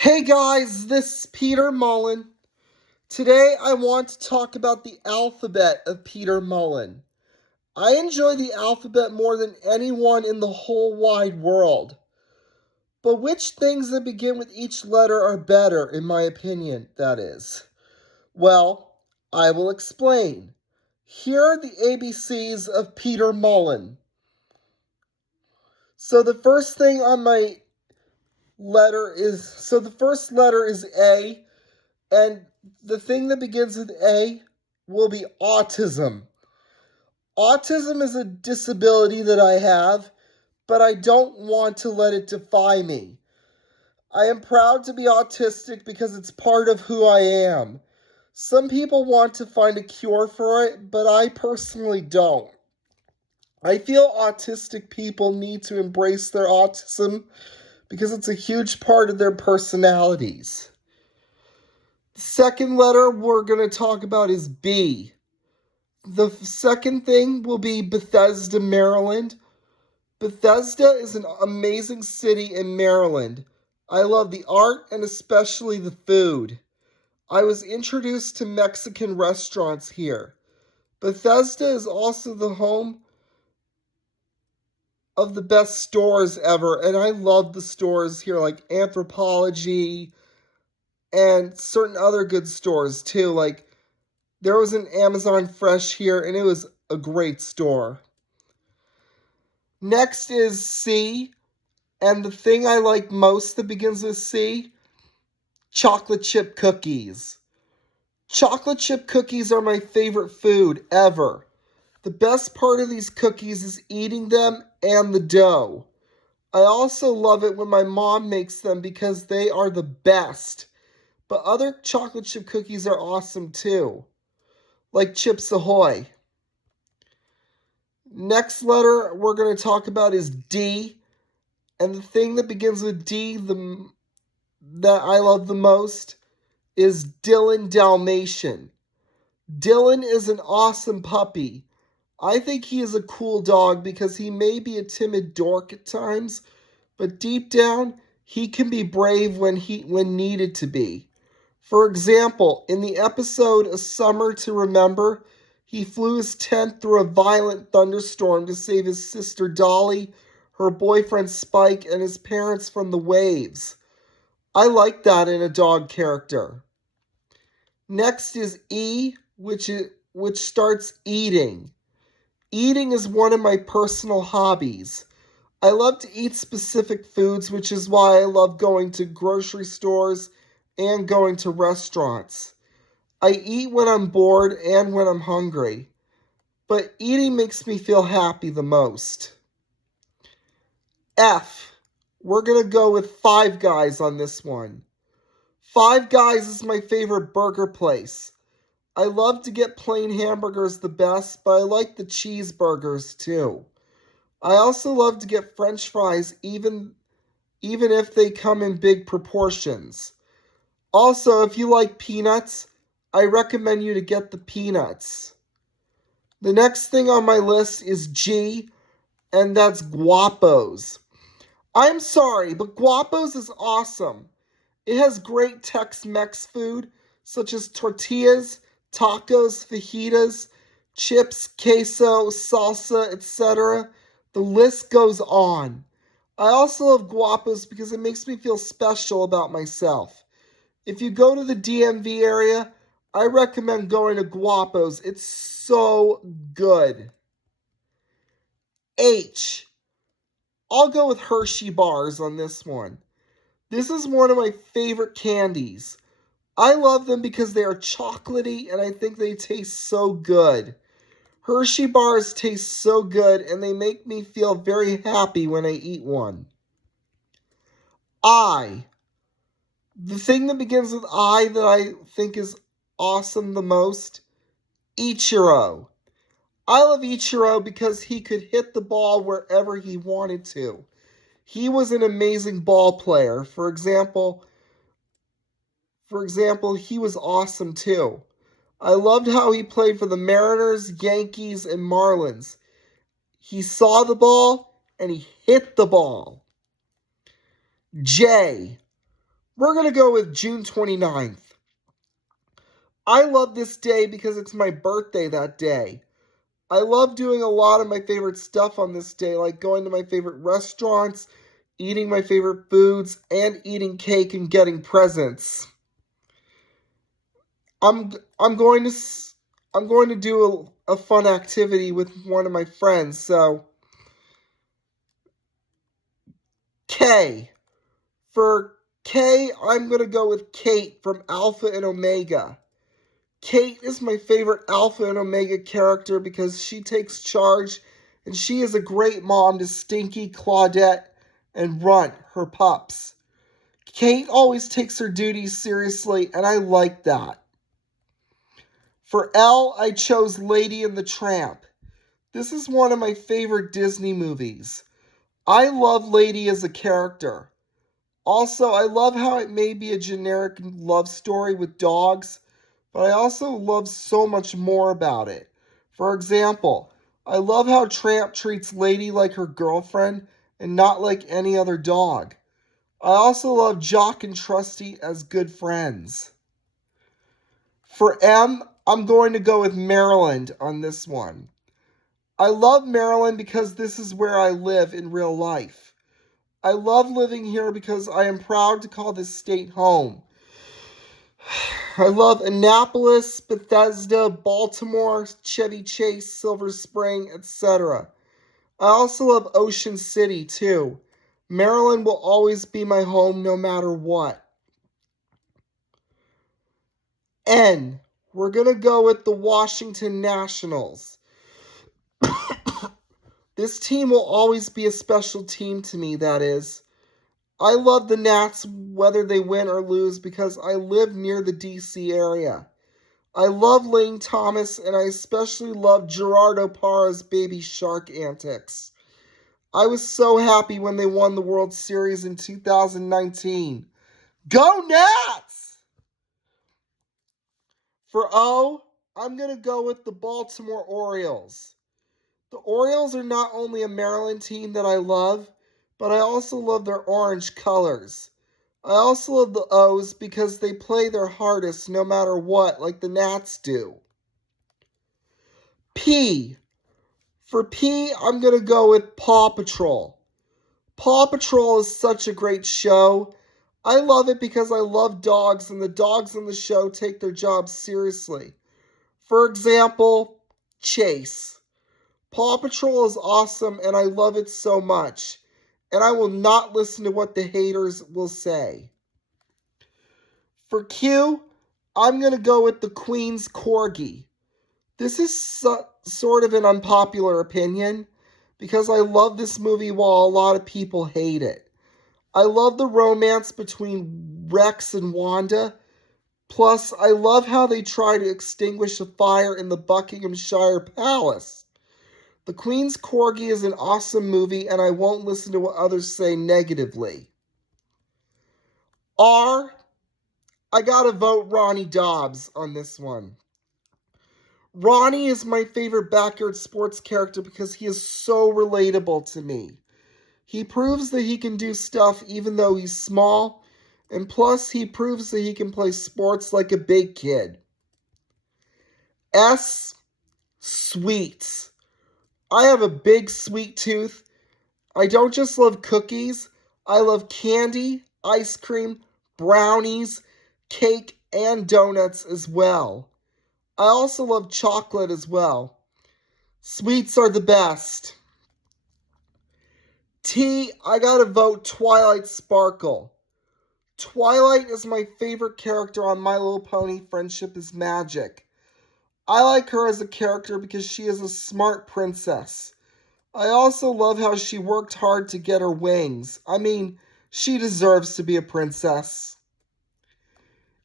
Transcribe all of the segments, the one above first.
Hey guys, this is Peter Mullin. Today I want to talk about the alphabet of Peter Mullin. I enjoy the alphabet more than anyone in the whole wide world. But which things that begin with each letter are better, in my opinion, that is? Well, I will explain. Here are the ABCs of Peter Mullin. So the first thing on my the first letter is A. And the thing that begins with A will be autism. Autism is a disability that I have, but I don't want to let it define me. I am proud to be autistic because it's part of who I am. Some people want to find a cure for it, but I personally don't. I feel autistic people need to embrace their autism because it's a huge part of their personalities. The second letter we're going to talk about is B. The second thing will be Bethesda, Maryland. Bethesda is an amazing city in Maryland. I love the art and especially the food. I was introduced to Mexican restaurants here. Bethesda is also the home of the best stores ever, and I love the stores here like Anthropologie and certain other good stores too. Like there was an Amazon Fresh here, and it was a great store. Next is C, and the thing I like most that begins with C, chocolate chip cookies. Chocolate chip cookies are my favorite food ever. The best part of these cookies is eating them and the dough. I also love it when my mom makes them because they are the best. But other chocolate chip cookies are awesome too, like Chips Ahoy. Next letter we're going to talk about is D. And the thing that begins with D that I love the most is Dylan Dalmatian. Dylan is an awesome puppy. I think he is a cool dog because he may be a timid dork at times, but deep down, he can be brave when needed to be. For example, in the episode A Summer to Remember, he flew his tent through a violent thunderstorm to save his sister Dolly, her boyfriend Spike, and his parents from the waves. I like that in a dog character. Next is E, which starts eating. Eating is one of my personal hobbies. I love to eat specific foods, which is why I love going to grocery stores and going to restaurants. I eat when I'm bored and when I'm hungry, but eating makes me feel happy the most. F. We're going to go with Five Guys on this one. Five Guys is my favorite burger place. I love to get plain hamburgers the best, but I like the cheeseburgers too. I also love to get French fries even if they come in big proportions. Also, if you like peanuts, I recommend you to get the peanuts. The next thing on my list is G, and that's Guapos. I'm sorry, but Guapos is awesome. It has great Tex-Mex food, such as tortillas, tacos, fajitas, chips, queso, salsa, etc. The list goes on. I also love Guapos because it makes me feel special about myself. If you go to the DMV area, I recommend going to Guapos. It's so good. H. I'll go with Hershey bars on this one. This is one of my favorite candies. I love them because they are chocolatey and I think they taste so good. Hershey bars taste so good and they make me feel very happy when I eat one. I. The thing that begins with I that I think is awesome the most, Ichiro. I love Ichiro because he could hit the ball wherever he wanted to. He was an amazing ball player. For example, he was awesome too. I loved how he played for the Mariners, Yankees, and Marlins. He saw the ball and he hit the ball. J. We're going to go with June 29th. I love this day because it's my birthday that day. I love doing a lot of my favorite stuff on this day, like going to my favorite restaurants, eating my favorite foods, and eating cake and getting presents. I'm I'm going to I'm going to do a fun activity with one of my friends. So K. For K, I'm going to go with Kate from Alpha and Omega. Kate is my favorite Alpha and Omega character because she takes charge and she is a great mom to Stinky, Claudette, and Runt, her pups. Kate always takes her duties seriously, and I like that. For L, I chose Lady and the Tramp. This is one of my favorite Disney movies. I love Lady as a character. Also, I love how it may be a generic love story with dogs, but I also love so much more about it. For example, I love how Tramp treats Lady like her girlfriend and not like any other dog. I also love Jock and Trusty as good friends. For M, I'm going to go with Maryland on this one. I love Maryland because this is where I live in real life. I love living here because I am proud to call this state home. I love Annapolis, Bethesda, Baltimore, Chevy Chase, Silver Spring, etc. I also love Ocean City too. Maryland will always be my home no matter what. N. We're going to go with the Washington Nationals. This team will always be a special team to me, that is. I love the Nats whether they win or lose because I live near the DC area. I love Lane Thomas and I especially love Gerardo Parra's baby shark antics. I was so happy when they won the World Series in 2019. Go Nats! For O, I'm going to go with the Baltimore Orioles. The Orioles are not only a Maryland team that I love, but I also love their orange colors. I also love the O's because they play their hardest no matter what, like the Nats do. P. For P, I'm going to go with Paw Patrol. Paw Patrol is such a great show. I love it because I love dogs and the dogs in the show take their job seriously. For example, Chase. Paw Patrol is awesome and I love it so much. And I will not listen to what the haters will say. For Q, I'm going to go with the Queen's Corgi. This is sort of an unpopular opinion because I love this movie while a lot of people hate it. I love the romance between Rex and Wanda. Plus, I love how they try to extinguish a fire in the Buckinghamshire Palace. The Queen's Corgi is an awesome movie, and I won't listen to what others say negatively. R, I gotta vote Ronnie Dobbs on this one. Ronnie is my favorite backyard sports character because he is so relatable to me. He proves that he can do stuff even though he's small, and plus he proves that he can play sports like a big kid. S, sweets. I have a big sweet tooth. I don't just love cookies, I love candy, ice cream, brownies, cake, and donuts as well. I also love chocolate as well. Sweets are the best. T, I gotta vote Twilight Sparkle. Twilight is my favorite character on My Little Pony Friendship is Magic. I like her as a character because she is a smart princess. I also love how she worked hard to get her wings. I mean, she deserves to be a princess.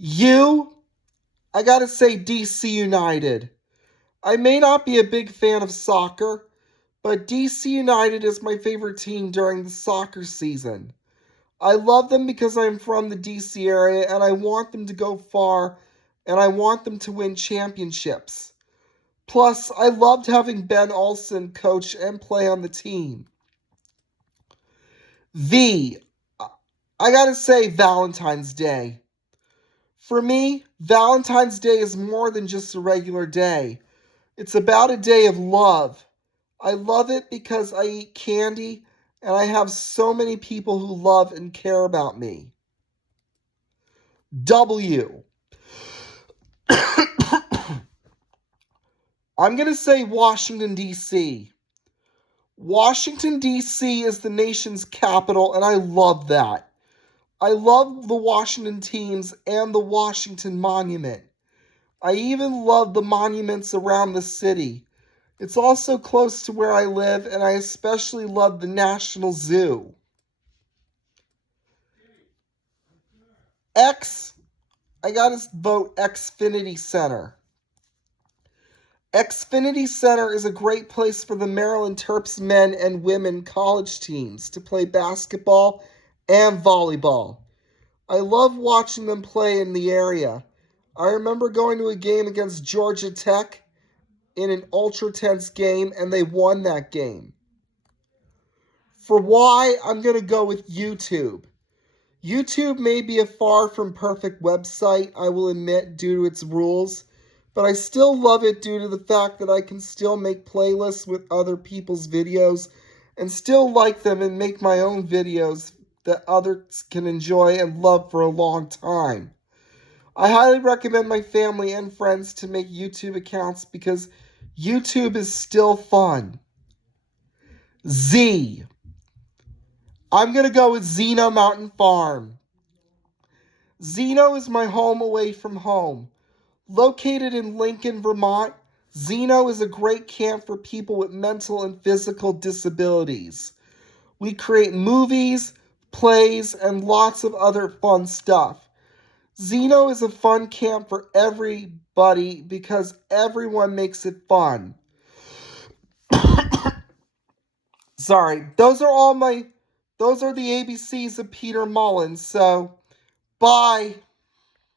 I gotta say DC United. I may not be a big fan of soccer, but DC United is my favorite team during the soccer season. I love them because I'm from the DC area and I want them to go far and I want them to win championships. Plus, I loved having Ben Olsen coach and play on the team. V. I gotta say Valentine's Day. For me, Valentine's Day is more than just a regular day. It's about a day of love. I love it because I eat candy and I have so many people who love and care about me. W. I'm going to say Washington, D.C. Washington, D.C. is the nation's capital, and I love that. I love the Washington teams and the Washington Monument. I even love the monuments around the city. It's also close to where I live, and I especially love the National Zoo. X, I gotta vote Xfinity Center. Xfinity Center is a great place for the Maryland Terps men and women college teams to play basketball and volleyball. I love watching them play in the area. I remember going to a game against Georgia Tech in an ultra tense game, and they won that game. For why, I'm going to go with YouTube. YouTube may be a far from perfect website, I will admit, due to its rules, but I still love it due to the fact that I can still make playlists with other people's videos and still like them and make my own videos that others can enjoy and love for a long time. I highly recommend my family and friends to make YouTube accounts because YouTube is still fun. Z. I'm going to go with Zeno Mountain Farm. Zeno is my home away from home. Located in Lincoln, Vermont, Zeno is a great camp for people with mental and physical disabilities. We create movies, plays, and lots of other fun stuff. Zeno is a fun camp for everybody because everyone makes it fun. Sorry, those are the ABCs of Peter Mullin, so bye.